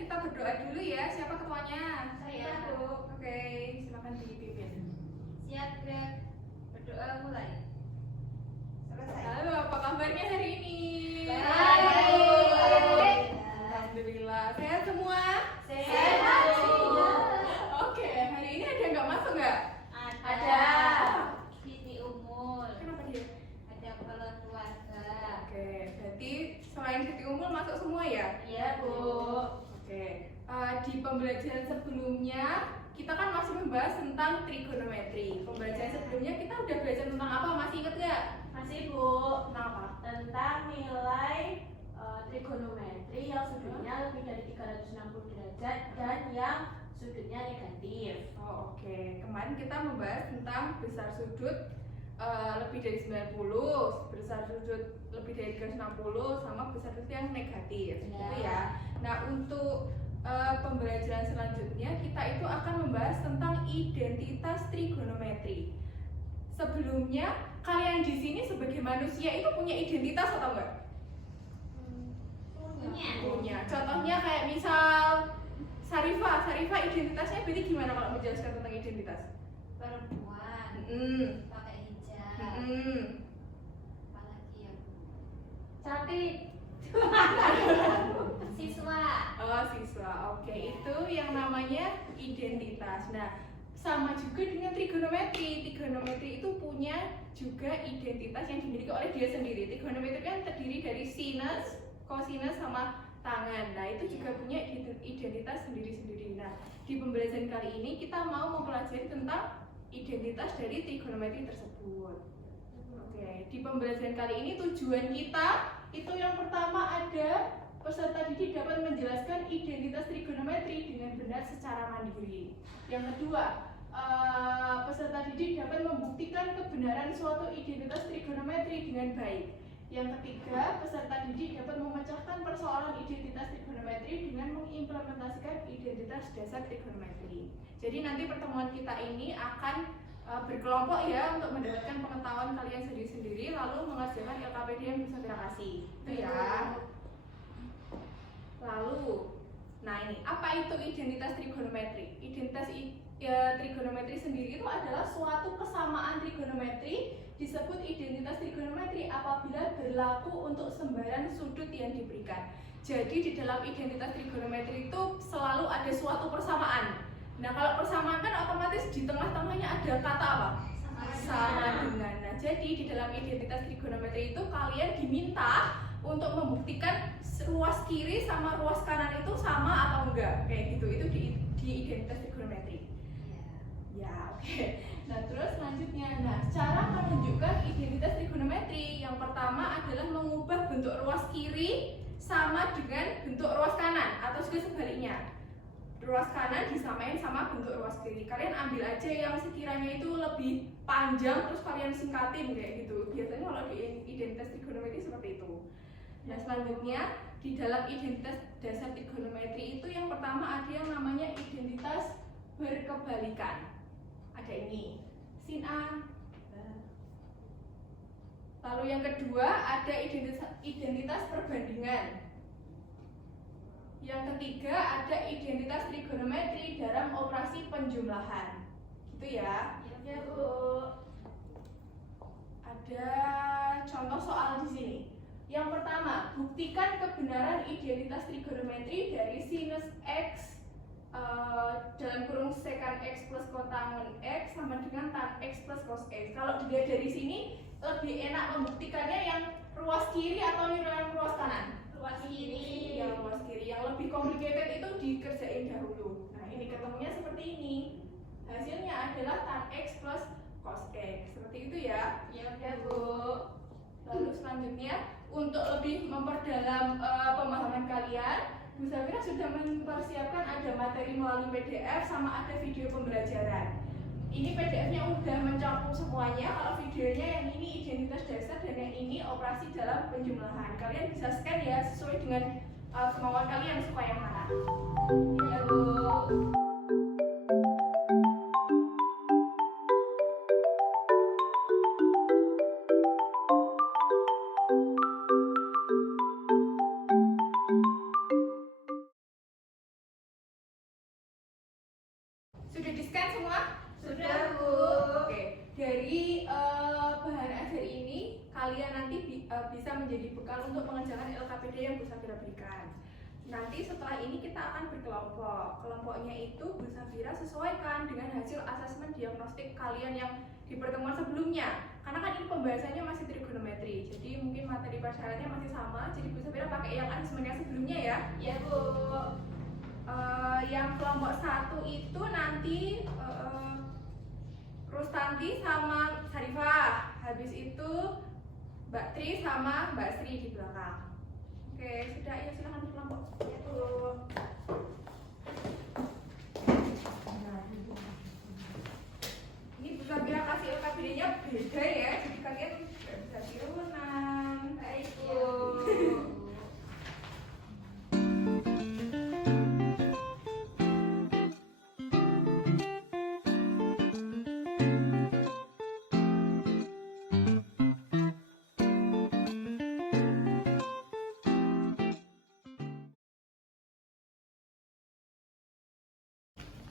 kita berdoa dulu ya. Siapa ketuanya? Saya. Bu. Oke, silakan dipimpin. Siap, Greg. Berdoa mulai. Selesai. Halo, apa kabarnya hari ini? Baik. Alhamdulillah. Sehat semua? Sehat semua. Oke, hari ini ada nggak masuk nggak? Ada. Siti Umul. Kenapa dia? Ada kepala keluarga. Oke, berarti selain Siti Umul masuk semua ya? Iya, Bu. Oke, di pembelajaran sebelumnya kita kan masih membahas tentang trigonometri. Pembelajaran sebelumnya kita udah belajar tentang apa? Masih inget nggak? Masih Bu, Tentang apa? tentang nilai trigonometri yang sudutnya lebih dari 360 derajat dan yang sudutnya negatif. Oh, oke. Kemarin kita membahas tentang besar sudut lebih dari 90, besar sudut lebih dari 360, sama besar sudut yang negatif, gitu ya. Nah, untuk pembelajaran selanjutnya kita itu akan membahas tentang identitas trigonometri. Sebelumnya, kalian di sini sebagai manusia itu punya identitas atau enggak? Punya. Contohnya kayak misal Sarifah identitasnya berarti gimana kalau menjelaskan tentang identitas? Perempuan. Pakai hijab. Apalagi ya, Bu? Cantik. Siswa. Oh, siswa. Oke, itu yang namanya identitas. Nah, sama juga dengan trigonometri. Trigonometri itu punya juga identitas yang dimiliki oleh dia sendiri. Trigonometri kan terdiri dari sinus, kosinus, sama tangan. Nah, itu juga punya identitas sendiri-sendiri. Nah, di pembelajaran kali ini kita mau mempelajari tentang identitas dari trigonometri tersebut. Oke, di pembelajaran kali ini tujuan kita itu yang pertama ada peserta didik dapat menjelaskan identitas trigonometri dengan benar secara mandiri. Yang kedua, peserta didik dapat membuktikan kebenaran suatu identitas trigonometri dengan baik. Yang ketiga, peserta didik dapat memecahkan persoalan identitas trigonometri dengan mengimplementasikan identitas dasar trigonometri. Jadi nanti pertemuan kita ini akan berkelompok ya untuk mendapatkan pengetahuan kalian sendiri-sendiri lalu mengerjakan LKPD yang bisa kasih. Itu ya. Lalu, nah ini apa itu identitas trigonometri? Identitas trigonometri sendiri itu adalah suatu kesamaan trigonometri disebut identitas trigonometri apabila berlaku untuk sembarang sudut yang diberikan. Jadi di dalam identitas trigonometri itu selalu ada suatu persamaan. Nah, kalau persamaan kan otomatis di tengah-tengahnya ada kata apa? Sama dengan. Nah, jadi di dalam identitas trigonometri itu kalian diminta untuk membuktikan ruas kiri sama ruas kanan itu sama atau enggak, kayak gitu. Itu di identitas trigonometri. Ya, oke. Nah, terus selanjutnya, cara menunjukkan identitas trigonometri yang pertama adalah mengubah bentuk ruas kiri sama dengan bentuk ruas kanan atau juga sebaliknya. Ruas kanan disamain sama bentuk ruas kiri. Kalian ambil aja yang sekiranya itu lebih panjang terus kalian singkatin kayak gitu. Biasanya kalau di identitas trigonometri seperti itu. Nah, selanjutnya di dalam identitas dasar trigonometri itu yang pertama ada yang namanya identitas berkebalikan. Ada ini, sin A. Lalu yang kedua ada identitas perbandingan. Yang ketiga ada identitas trigonometri dalam operasi penjumlahan. Gitu ya. Ya Bu. Ada contoh soal di sini. Yang pertama, buktikan kebenaran identitas trigonometri dari sinus X dalam kurung sekan X plus kotangen X sama dengan tan X plus cos X. Kalau dilihat dari sini, lebih enak membuktikannya yang ruas kiri atau yang ruas kanan? Ruas kiri. Yang ruas kiri. Yang lebih complicated itu dikerjain dahulu. Nah, ini ketemunya seperti ini. Hasilnya adalah tan X plus cos X. Seperti itu ya. Ya Bu. Lalu selanjutnya, untuk lebih memperdalam pemahaman kalian, Bu Safira sudah mempersiapkan ada materi melalui PDF sama ada video pembelajaran. Ini PDF-nya udah mencakup semuanya. Kalau videonya yang ini identitas dasar dan yang ini operasi dalam penjumlahan. Kalian bisa scan ya sesuai dengan kemauan kalian suka yang mana. Ya Bu. menjadi bekal untuk mengerjakan LKPD yang Bu Safira berikan. Nanti setelah ini kita akan berkelompok. Kelompoknya itu Bu Safira sesuaikan dengan hasil asesmen diagnostik kalian yang di pertemuan sebelumnya. Karena kan ini pembahasannya masih trigonometri, jadi mungkin materi prasyaratnya masih sama. Jadi Bu Safira pakai yang asesmen yang sebelumnya ya. Ya Bu. Yang kelompok 1 itu nanti Rustanti sama Sarifah. Habis itu Mbak Tri sama Mbak Sri di belakang. Oke, sudah ya, silakan berkelompok. Ya Bu. Ini Bu Safira kasih LKPD-nya beda ya, jadi kalian nggak bisa tirunan. Baik Bu.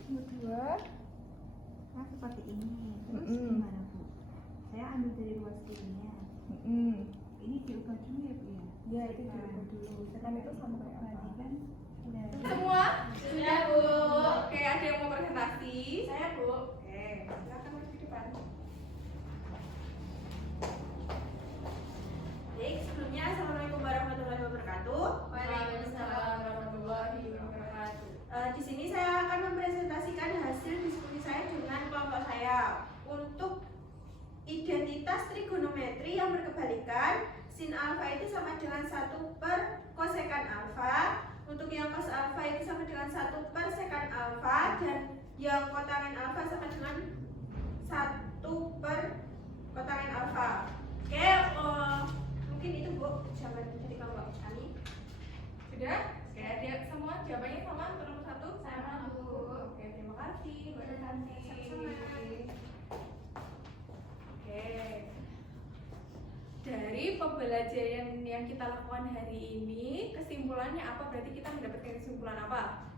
Kedua, Nah, seperti ini. Terus Mm-mm. gimana Bu? Saya ambil dari ruas kirinya. Ini diubah dulu ya Bu ya? Ya itu diubah dulu. Sekarang itu sama kayak apa? Berarti kan udah. Semua? Sudah Bu. Oke, ada yang mau presentasi? Saya Bu. Oke, silakan maju di depan. Baik, sebelumnya Assalamualaikum warahmatullahi wabarakatuh. Waalaikumsalam warahmatullahi wabarakatuh. Di sini saya akan mempresentasikan hasil diskusi saya dengan kelompok saya untuk identitas trigonometri yang berkebalikan. Sin alfa itu sama dengan 1 per kosekan alfa. Untuk yang cos alfa itu sama dengan 1 per sekan alfa, dan yang kotangen alfa sama dengan 1 per kotangen alfa. Oke, mungkin itu Bu jawaban dari kelompok kami. Sudah? Oke, ada semua jawabannya sama untuk nomor 1? Sama Bu. Oke, terima kasih Mbak Santi. Sama-sama. Oke. Dari pembelajaran yang kita lakukan hari ini, kesimpulannya apa? Berarti kita mendapatkan kesimpulan apa?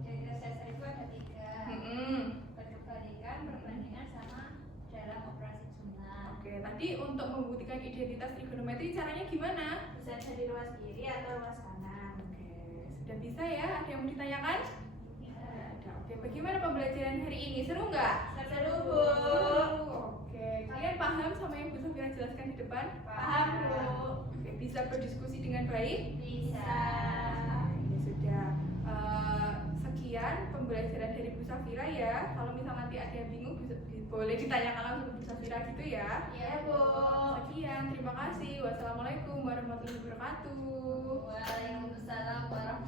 Identitas dasar itu ada 3. Berkebalikan, perbandingan, sama dalam operasi jumlah. Oke, tadi untuk membuktikan identitas trigonometri caranya gimana? Bisa dari ruas kiri atau ruas kanan. Oke, sudah bisa ya? Ada yang mau ditanyakan? Ada. Oke, bagaimana pembelajaran hari ini? Seru nggak? Seru Bu. Oke, kalian paham sama yang Bu Safira jelaskan di depan? Paham Bu. Oke, bisa berdiskusi dengan baik? Bisa. Ya sudah. Sekian pembelajaran dari Bu Safira ya. Kalau misal nanti ada yang bingung boleh ditanyakan langsung ke Bu Safira gitu ya. Ya Bu. Sekian, terima kasih. Wassalamualaikum warahmatullahi wabarakatuh. Waalaikumsalam warahmatullahi